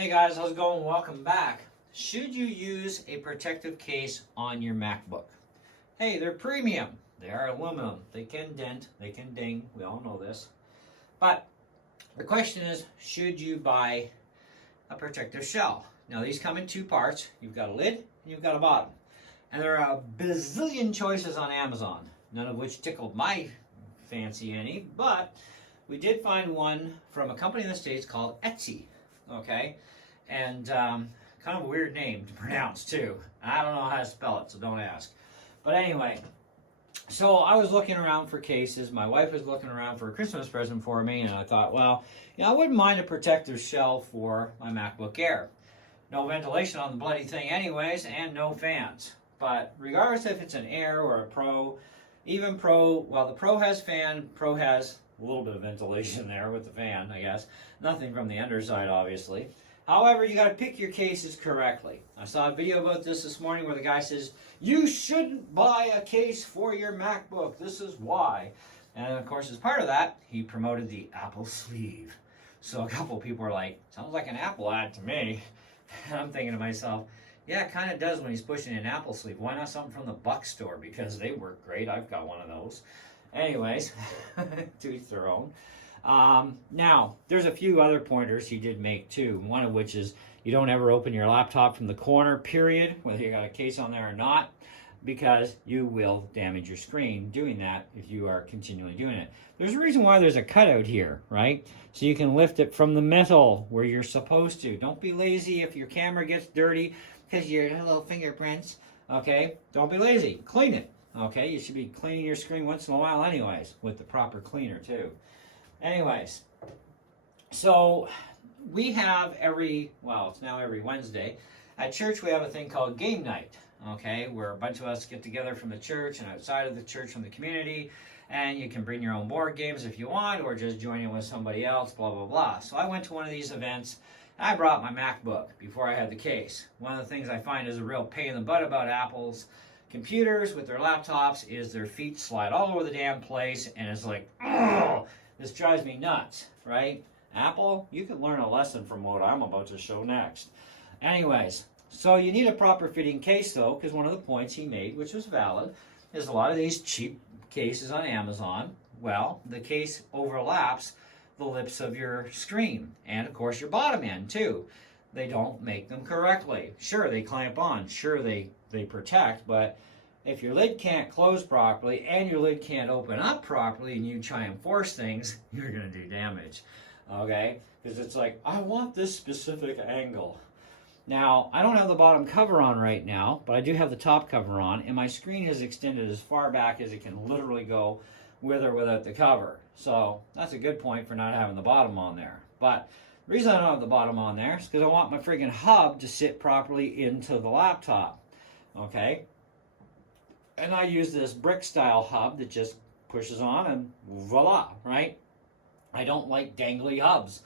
Hey guys, how's it going? Welcome back. Should you use a protective case on your MacBook? Hey, they're premium. They are aluminum. They can dent, they can ding. We all know this. But the question is, should you buy a protective shell? Now these come in two parts. You've got a lid and you've got a bottom. And there are a bazillion choices on Amazon, none of which tickled my fancy any, but we did find one from a company in the States called Etsy. Okay, and kind of a weird name to pronounce too. I don't know how to spell it, so don't ask. But anyway, so I was looking around for cases. My wife was looking around for a Christmas present for me, and I thought, well, I wouldn't mind a protective shell for my MacBook Air. No ventilation on the bloody thing anyways, and no fans. But regardless if it's an Air or a Pro, even Pro, well, the Pro has fan, Pro has a little bit of ventilation there with the fan, I guess. Nothing from the underside, obviously. However, you got to pick your cases correctly. I saw a video about this morning where the guy says, you shouldn't buy a case for your MacBook. This is why. And of course, as part of that, he promoted the Apple sleeve. So a couple of people are like, sounds like an Apple ad to me. And I'm thinking to myself, yeah, it kind of does when he's pushing an Apple sleeve. Why not something from the Buck store? Because they work great. I've got one of those. Anyways, to each their own. Now, there's a few other pointers he did make too. One of which is you don't ever open your laptop from the corner, period, whether you got a case on there or not, because you will damage your screen doing that if you are continually doing it. There's a reason why there's a cutout here, right? So you can lift it from the metal where you're supposed to. Don't be lazy if your camera gets dirty because your little fingerprints, okay? Don't be lazy. Clean it. Okay, you should be cleaning your screen once in a while anyways, with the proper cleaner too. Anyways, so we have it's now every Wednesday, at church we have a thing called game night, okay, where a bunch of us get together from the church and outside of the church from the community, and you can bring your own board games if you want, or just join in with somebody else, blah, blah, blah. So I went to one of these events. I brought my MacBook before I had the case. One of the things I find is a real pain in the butt about Apple's computers with their laptops is their feet slide all over the damn place, and it's like, oh, this drives me nuts, right? Apple, you can learn a lesson from what I'm about to show next. Anyways, so you need a proper fitting case though, because one of the points he made, which was valid, is a lot of these cheap cases on Amazon, well, the case overlaps the lips of your screen, and of course your bottom end too. They don't make them correctly. Sure, they clamp on. Sure, they protect, but if your lid can't close properly and your lid can't open up properly and you try and force things, you're going to do damage, okay? Because it's like, I want this specific angle. Now, I don't have the bottom cover on right now, but I do have the top cover on, and my screen is extended as far back as it can literally go with or without the cover. So that's a good point for not having the bottom on there. But the reason I don't have the bottom on there is because I want my friggin' hub to sit properly into the laptop, okay? And I use this brick style hub that just pushes on and voila, right? I don't like dangly hubs.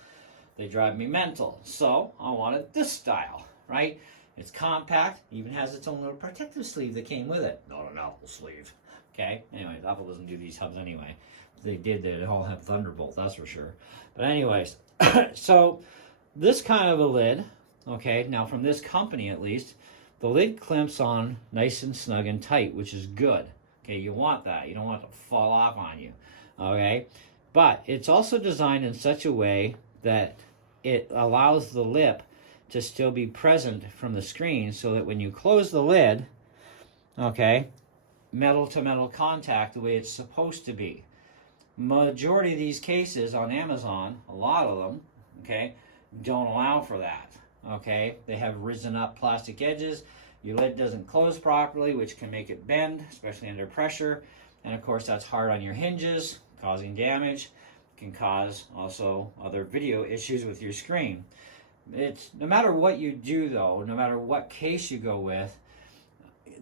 They drive me mental. So I wanted this style, right? It's compact, even has its own little protective sleeve that came with it. Not an Apple sleeve, okay? Anyway, Apple doesn't do these hubs anyway. If they did, they'd all have Thunderbolt, that's for sure. But anyways, so this kind of a lid, okay, now from this company at least, the lid clamps on nice and snug and tight, which is good. Okay, you want that. You don't want it to fall off on you. Okay, but it's also designed in such a way that it allows the lip to still be present from the screen so that when you close the lid, okay, metal to metal contact the way it's supposed to be. Majority of these cases on Amazon, a lot of them, okay, don't allow for that. Okay, they have risen up plastic edges. Your lid doesn't close properly, which can make it bend, especially under pressure. And of course, that's hard on your hinges, causing damage. It can cause also other video issues with your screen. It's no matter what you do though, no matter what case you go with,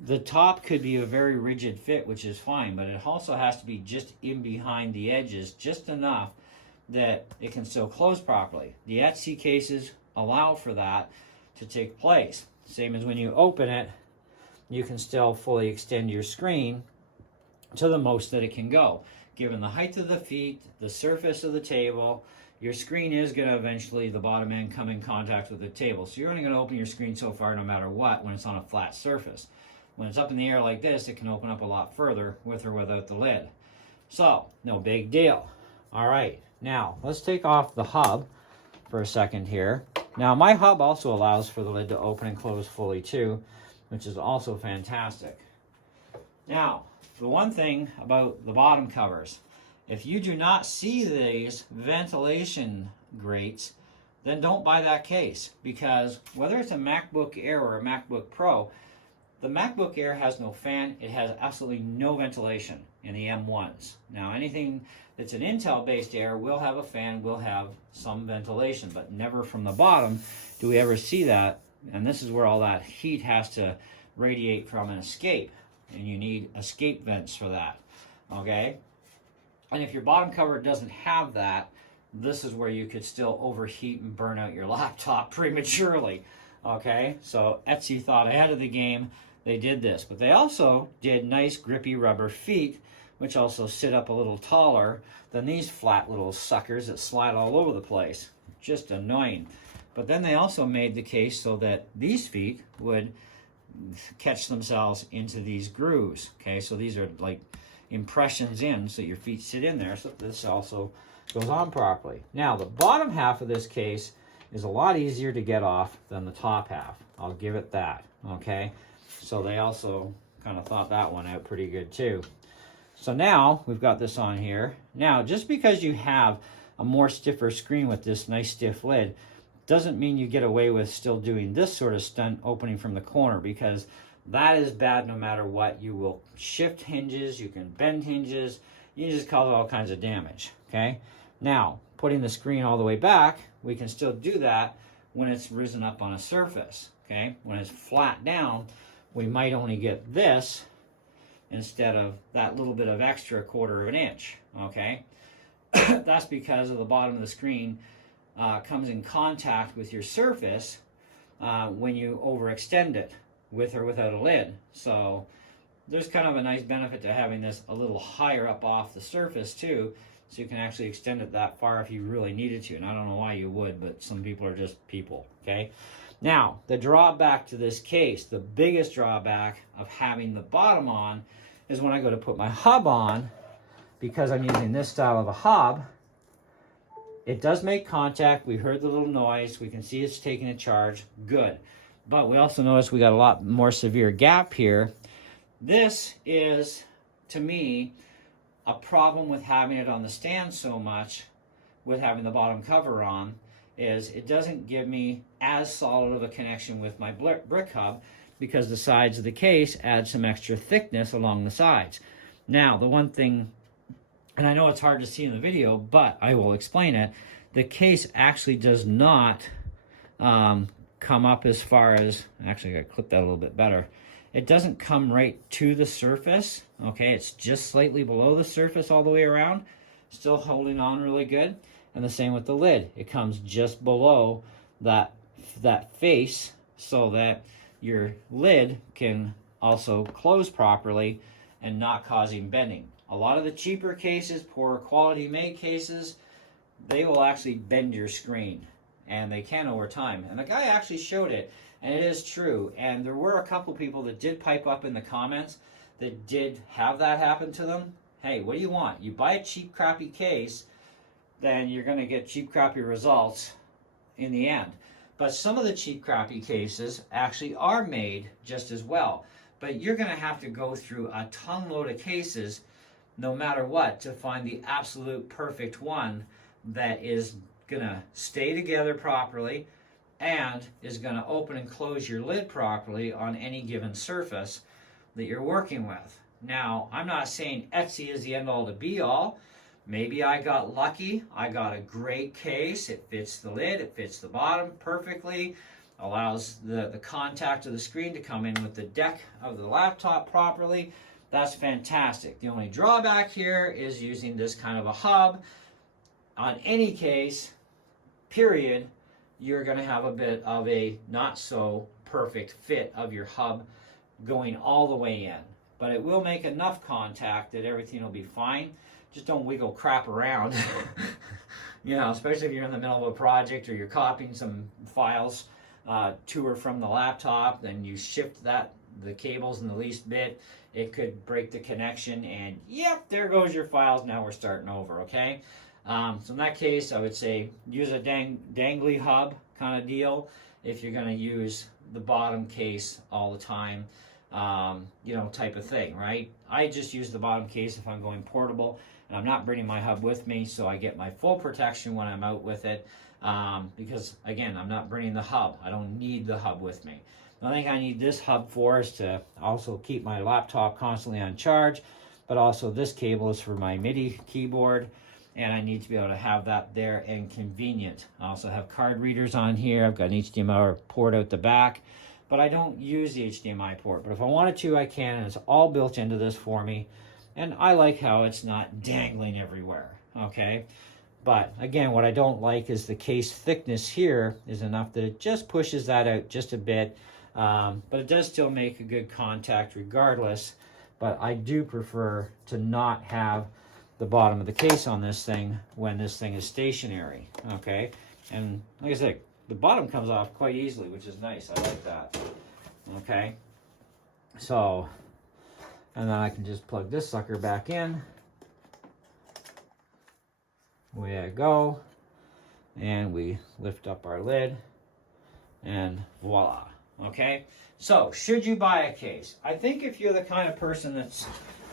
the top could be a very rigid fit, which is fine, but it also has to be just in behind the edges, just enough that it can still close properly. The Etsy cases allow for that to take place. Same as when you open it, you can still fully extend your screen to the most that it can go. given the height of the feet, the surface of the table, your screen is going to eventually, the bottom end, come in contact with the table. So you're only going to open your screen so far no matter what when it's on a flat surface. When it's up in the air like this, it can open up a lot further with or without the lid. So, no big deal. All right, now let's take off the hub for a second here. Now my hub also allows for the lid to open and close fully too, which is also fantastic. Now, the one thing about the bottom covers, if you do not see these ventilation grates, then don't buy that case, because whether it's a MacBook Air or a MacBook Pro, the MacBook Air has no fan. It has absolutely no ventilation in the M1s. Now, anything that's an Intel-based Air will have a fan, will have some ventilation, but never from the bottom do we ever see that. And this is where all that heat has to radiate from an escape, and you need escape vents for that, okay? And if your bottom cover doesn't have that, this is where you could still overheat and burn out your laptop prematurely, okay? So Etsy thought ahead of the game. They did this, but they also did nice grippy rubber feet, which also sit up a little taller than these flat little suckers that slide all over the place. Just annoying. But then they also made the case so that these feet would catch themselves into these grooves, okay? So these are like impressions in, so your feet sit in there, so this also goes on properly. Now, the bottom half of this case is a lot easier to get off than the top half. I'll give it that, okay? So they also kind of thought that one out pretty good too. So now we've got this on here. Now, just because you have a more stiffer screen with this nice stiff lid doesn't mean you get away with still doing this sort of stunt opening from the corner, because that is bad no matter what. You will shift hinges, you can bend hinges, you can just cause all kinds of damage, okay? Now, putting the screen all the way back, we can still do that when it's risen up on a surface, okay? When it's flat down, we might only get this instead of that little bit of extra 1/4 of an inch, okay? That's because of the bottom of the screen comes in contact with your surface when you overextend it with or without a lid. So there's kind of a nice benefit to having this a little higher up off the surface too, so you can actually extend it that far if you really needed to. And I don't know why you would, but some people are just people, okay? Now, the drawback to this case, the biggest drawback of having the bottom on, is when I go to put my hub on, because I'm using this style of a hub, it does make contact. We heard the little noise. We can see it's taking a charge. Good. But we also notice we got a lot more severe gap here. This is, to me, a problem with having it on the stand so much, with having the bottom cover on, is it doesn't give me as solid of a connection with my brick hub, because the sides of the case add some extra thickness along the sides. Now, the one thing, and I know it's hard to see in the video, but I will explain it, the case actually does not come up as far as, actually I gotta clip that a little bit better. It doesn't come right to the surface, okay? It's just slightly below the surface all the way around, still holding on really good. And the same with the lid. It comes just below that face, so that your lid can also close properly and not causing bending. A lot of the cheaper cases, poorer quality made cases, they will actually bend your screen, and they can over time. And the guy actually showed it, and it is true. And there were a couple people that did pipe up in the comments that did have that happen to them. Hey, what do you want? You buy a cheap, crappy case, then you're going to get cheap, crappy results in the end. But some of the cheap, crappy cases actually are made just as well. But you're going to have to go through a ton load of cases, no matter what, to find the absolute perfect one that is going to stay together properly and is going to open and close your lid properly on any given surface that you're working with. Now, I'm not saying Etsy is the end-all to be-all. Maybe I got lucky. I got a great case. It fits the lid. It fits the bottom perfectly. Allows the contact of the screen to come in with the deck of the laptop properly. That's fantastic. The only drawback here is using this kind of a hub. On any case, period, you're going to have a bit of a not so perfect fit of your hub going all the way in. But it will make enough contact that everything will be fine. just don't wiggle crap around. You know, especially if you're in the middle of a project or you're copying some files to or from the laptop, then you shift the cables in the least bit, it could break the connection, and yep, there goes your files. Now we're starting over, okay? So in that case, I would say use a dangly hub kind of deal if you're going to use the bottom case all the time, you know, type of thing, right? I just use the bottom case if I'm going portable, and I'm not bringing my hub with me, so I get my full protection when I'm out with it, because, again, I'm not bringing the hub. I don't need the hub with me. The only thing I need this hub for is to also keep my laptop constantly on charge, but also this cable is for my MIDI keyboard, and I need to be able to have that there and convenient. I also have card readers on here. I've got an HDMI port out the back, but I don't use the HDMI port. But if I wanted to, I can, and it's all built into this for me. And I like how it's not dangling everywhere, okay? But again, what I don't like is the case thickness here is enough that it just pushes that out just a bit, but it does still make a good contact regardless. But I do prefer to not have the bottom of the case on this thing when this thing is stationary, okay? And like I said, the bottom comes off quite easily, which is nice. I like that, okay? So, and then I can just plug this sucker back in. Way I go. And we lift up our lid, and voila, okay? So, should you buy a case? I think if you're the kind of person that's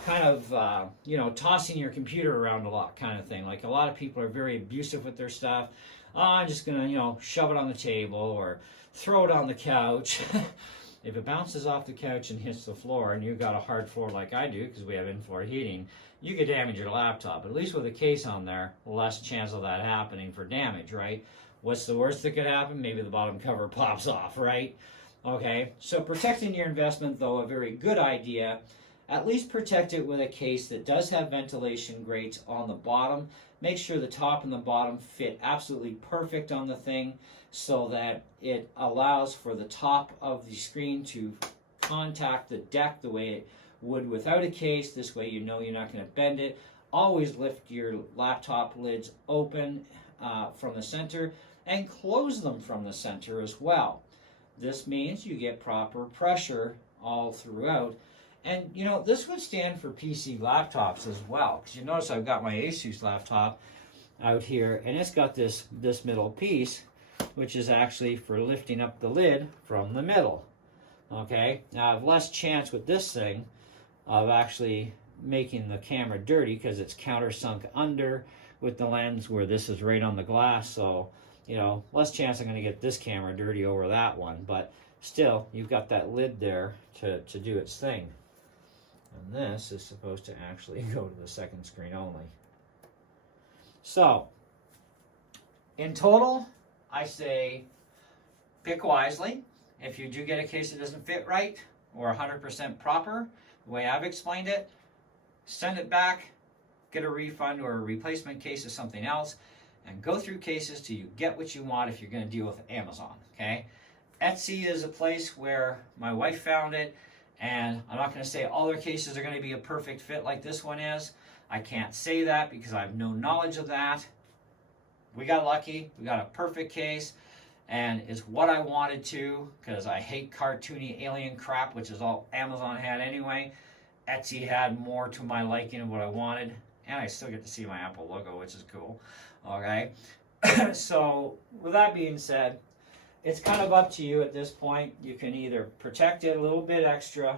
kind of, you know, tossing your computer around a lot kind of thing. Like a lot of people are very abusive with their stuff. Oh, I'm just going to, you know, shove it on the table or throw it on the couch. If it bounces off the couch and hits the floor, and you've got a hard floor like I do because we have in-floor heating, you could damage your laptop. But at least with a case on there, less chance of that happening for damage, right? What's the worst that could happen? Maybe the bottom cover pops off, right? Okay, so protecting your investment, though, a very good idea. At least protect it with a case that does have ventilation grates on the bottom. Make sure the top and the bottom fit absolutely perfect on the thing so that it allows for the top of the screen to contact the deck the way it would without a case. This way you know you're not going to bend it. Always lift your laptop lids open from the center and close them from the center as well. This means you get proper pressure all throughout. And, you know, this would stand for PC laptops as well. Because you notice I've got my Asus laptop out here, and it's got this middle piece, which is actually for lifting up the lid from the middle. Okay? Now, I have less chance with this thing of actually making the camera dirty because it's countersunk under with the lens where this is right on the glass. So, you know, less chance I'm going to get this camera dirty over that one. But still, you've got that lid there to do its thing. And this is supposed to actually go to the second screen only. So, in total, I say pick wisely. If you do get a case that doesn't fit right or 100% proper, the way I've explained it, send it back, get a refund or a replacement case of something else, and go through cases till you get what you want if you're going to deal with Amazon, okay? Etsy is a place where my wife found it. And I'm not going to say all their cases are going to be a perfect fit like this one is. I can't say that because I have no knowledge of that. We got lucky. We got a perfect case. And it's what I wanted to because I hate cartoony alien crap, which is all Amazon had anyway. Etsy had more to my liking of what I wanted. And I still get to see my Apple logo, which is cool. Okay. So with that being said, it's kind of up to you at this point. You can either protect it a little bit extra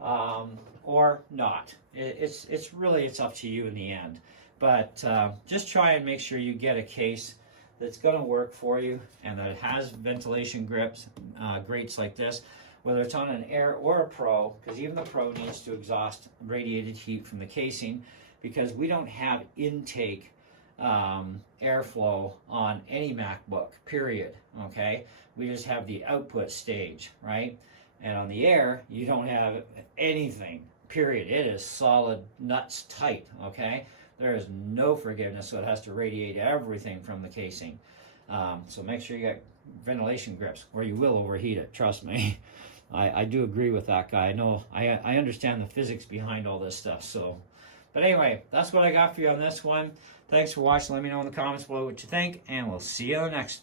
or not. It's really up to you in the end. But just try and make sure you get a case that's going to work for you and that it has ventilation grates like this, whether it's on an Air or a Pro, because even the Pro needs to exhaust radiated heat from the casing because we don't have intake airflow on any MacBook, period, okay? We just have the output stage, right? And on the Air, you don't have anything, period. It is solid, nuts tight, okay? There is no forgiveness, so it has to radiate everything from the casing. So make sure you got ventilation grips, or you will overheat it, trust me. I do agree with that guy. I know, I understand the physics behind all this stuff, so But anyway, that's what I got for you on this one. Thanks for watching. Let me know in the comments below what you think, and we'll see you on the next